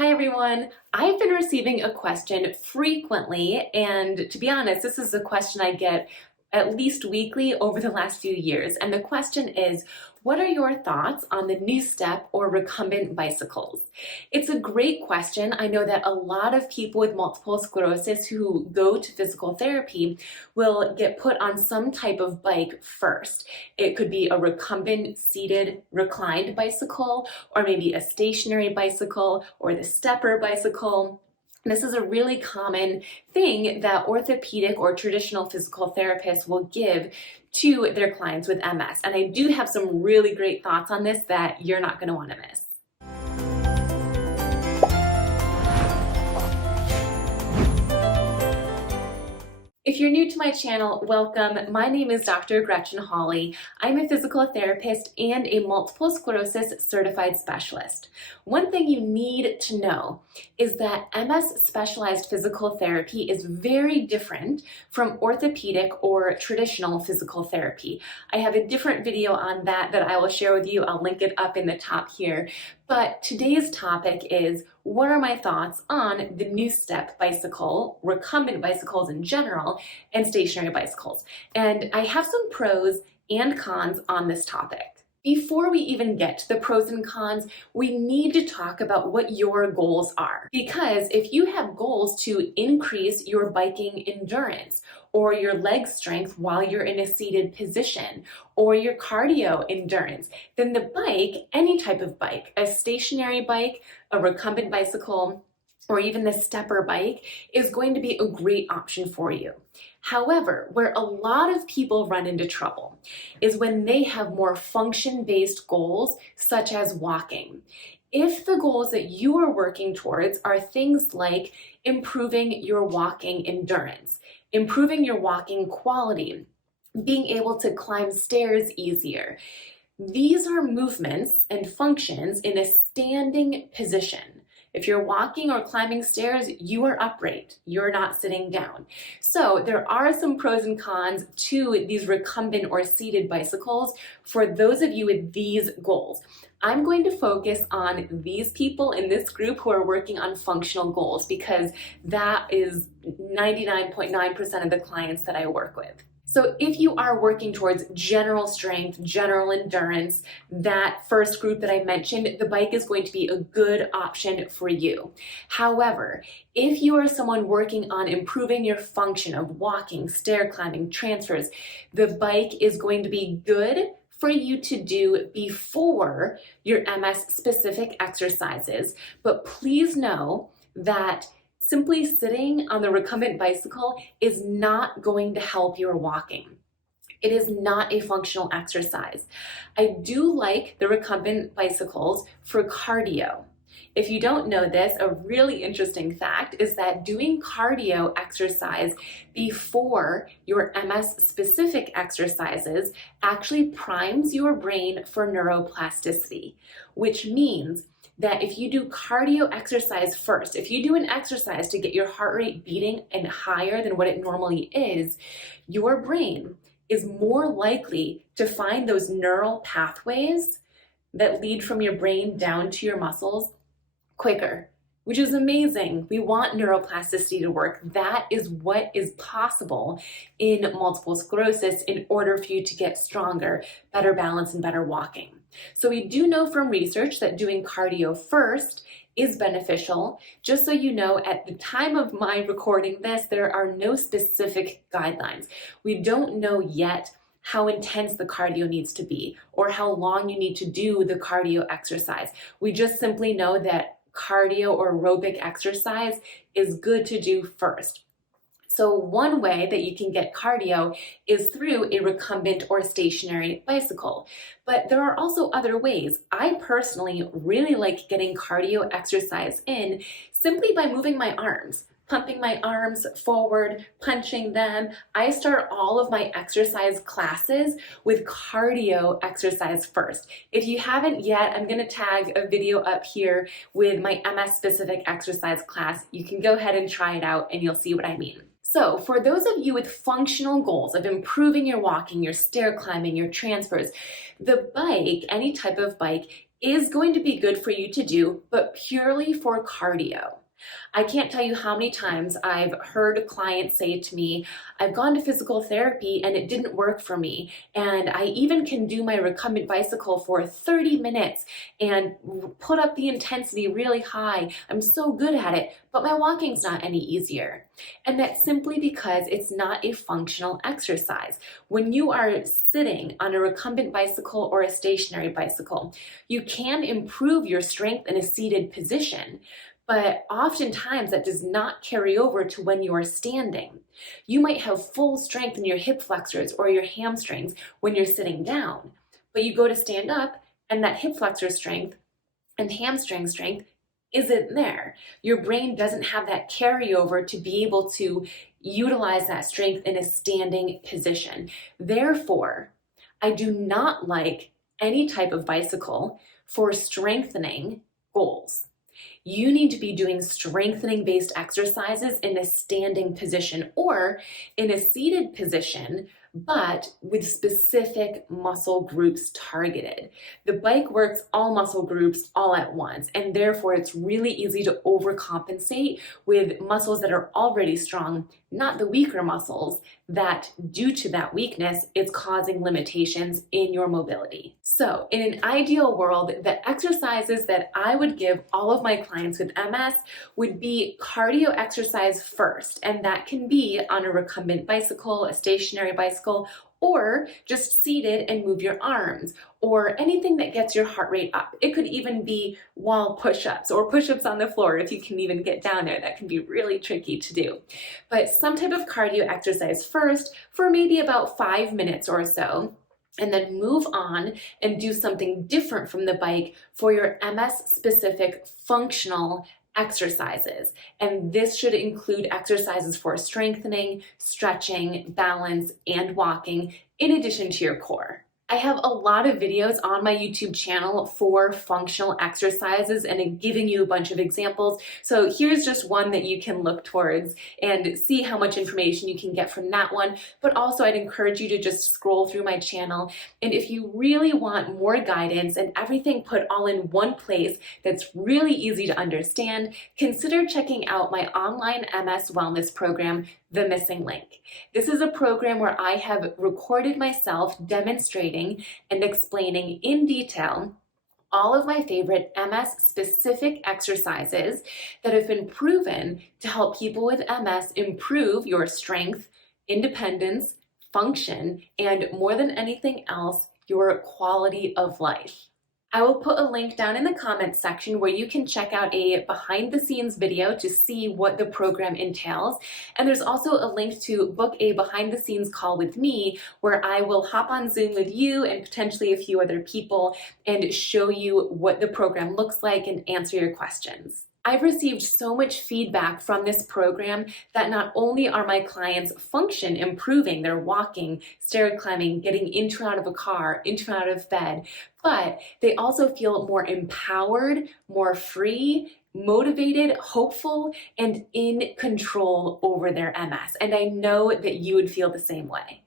Hi everyone. I've been receiving a question frequently, and to be honest, this is a question I get at least weekly over the last few years. And the question is, what are your thoughts on the NuStep or recumbent bicycles? It's a great question. I know that a lot of people with multiple sclerosis who go to physical therapy will get put on some type of bike first. It could be a recumbent seated reclined bicycle, or maybe a stationary bicycle, or the stepper bicycle. This is a really common thing that orthopedic or traditional physical therapists will give to their clients with MS. And I do have some really great thoughts on this that you're not going to want to miss. If you're new to my channel, welcome. My name is Dr. Gretchen Hawley. I'm a physical therapist and a multiple sclerosis certified specialist. One thing you need to know is that MS specialized physical therapy is very different from orthopedic or traditional physical therapy. I have a different video on that I will share with you. I'll link it up in the top here. But today's topic is, what are my thoughts on the NuStep bicycle, recumbent bicycles in general, and stationary bicycles? And I have some pros and cons on this topic. Before we even get to the pros and cons, we need to talk about what your goals are. Because if you have goals to increase your biking endurance, or your leg strength while you're in a seated position, or your cardio endurance, then the bike, any type of bike, a stationary bike, a recumbent bicycle, or even the stepper bike, is going to be a great option for you. However, where a lot of people run into trouble is when they have more function-based goals, such as walking. If the goals that you are working towards are things like improving your walking endurance, improving your walking quality, being able to climb stairs easier, these are movements and functions in a standing position. If you're walking or climbing stairs, you are upright. You're not sitting down. So there are some pros and cons to these recumbent or seated bicycles for those of you with these goals. I'm going to focus on these people in this group who are working on functional goals, because that is 99.9% of the clients that I work with. So if you are working towards general strength, general endurance, that first group that I mentioned, the bike is going to be a good option for you. However, if you are someone working on improving your function of walking, stair climbing, transfers, the bike is going to be good for you to do before your MS specific exercises. But please know that simply sitting on the recumbent bicycle is not going to help your walking. It is not a functional exercise. I do like the recumbent bicycles for cardio. If you don't know this, a really interesting fact is that doing cardio exercise before your MS-specific exercises actually primes your brain for neuroplasticity, which means that if you do cardio exercise first, if you do an exercise to get your heart rate beating and higher than what it normally is, your brain is more likely to find those neural pathways that lead from your brain down to your muscles quicker, which is amazing. We want neuroplasticity to work. That is what is possible in multiple sclerosis in order for you to get stronger, better balance, and better walking. So we do know from research that doing cardio first is beneficial. Just so you know, at the time of my recording this, there are no specific guidelines. We don't know yet how intense the cardio needs to be or how long you need to do the cardio exercise. We just simply know that cardio or aerobic exercise is good to do first. So one way that you can get cardio is through a recumbent or stationary bicycle. But there are also other ways. I personally really like getting cardio exercise in simply by moving my arms, pumping my arms forward, punching them. I start all of my exercise classes with cardio exercise first. If you haven't yet, I'm gonna tag a video up here with my MS specific exercise class. You can go ahead and try it out and you'll see what I mean. So for those of you with functional goals of improving your walking, your stair climbing, your transfers, the bike, any type of bike, is going to be good for you to do, but purely for cardio. I can't tell you how many times I've heard clients say to me, I've gone to physical therapy and it didn't work for me. And I even can do my recumbent bicycle for 30 minutes and put up the intensity really high. I'm so good at it, but my walking's not any easier. And that's simply because it's not a functional exercise. When you are sitting on a recumbent bicycle or a stationary bicycle, you can improve your strength in a seated position. But oftentimes that does not carry over to when you are standing. You might have full strength in your hip flexors or your hamstrings when you're sitting down, but you go to stand up and that hip flexor strength and hamstring strength isn't there. Your brain doesn't have that carryover to be able to utilize that strength in a standing position. Therefore, I do not like any type of bicycle for strengthening goals. You need to be doing strengthening based exercises in a standing position or in a seated position, but with specific muscle groups targeted. The bike works all muscle groups all at once, and therefore it's really easy to overcompensate with muscles that are already strong, not the weaker muscles that, due to that weakness, it's causing limitations in your mobility. So in an ideal world, the exercises that I would give all of my clients with MS would be cardio exercise first, and that can be on a recumbent bicycle, a stationary bicycle, or just seated and move your arms, or anything that gets your heart rate up. It could even be wall push-ups or push-ups on the floor if you can even get down there. That can be really tricky to do. But some type of cardio exercise first for maybe about 5 minutes or so, and then move on and do something different from the bike for your MS-specific functional exercises. And this should include exercises for strengthening, stretching, balance, and walking, in addition to your core. I have a lot of videos on my YouTube channel for functional exercises and giving you a bunch of examples. So here's just one that you can look towards and see how much information you can get from that one. But also I'd encourage you to just scroll through my channel. And if you really want more guidance and everything put all in one place that's really easy to understand, consider checking out my online MS wellness program, The Missing Link. This is a program where I have recorded myself demonstrating and explaining in detail all of my favorite MS-specific exercises that have been proven to help people with MS improve your strength, independence, function, and more than anything else, your quality of life. I will put a link down in the comments section where you can check out a behind the scenes video to see what the program entails. And there's also a link to book a behind the scenes call with me where I will hop on Zoom with you and potentially a few other people and show you what the program looks like and answer your questions. I've received so much feedback from this program that not only are my clients' function improving, they're walking, stair climbing, getting into and out of a car, into and out of bed, but they also feel more empowered, more free, motivated, hopeful, and in control over their MS. And I know that you would feel the same way.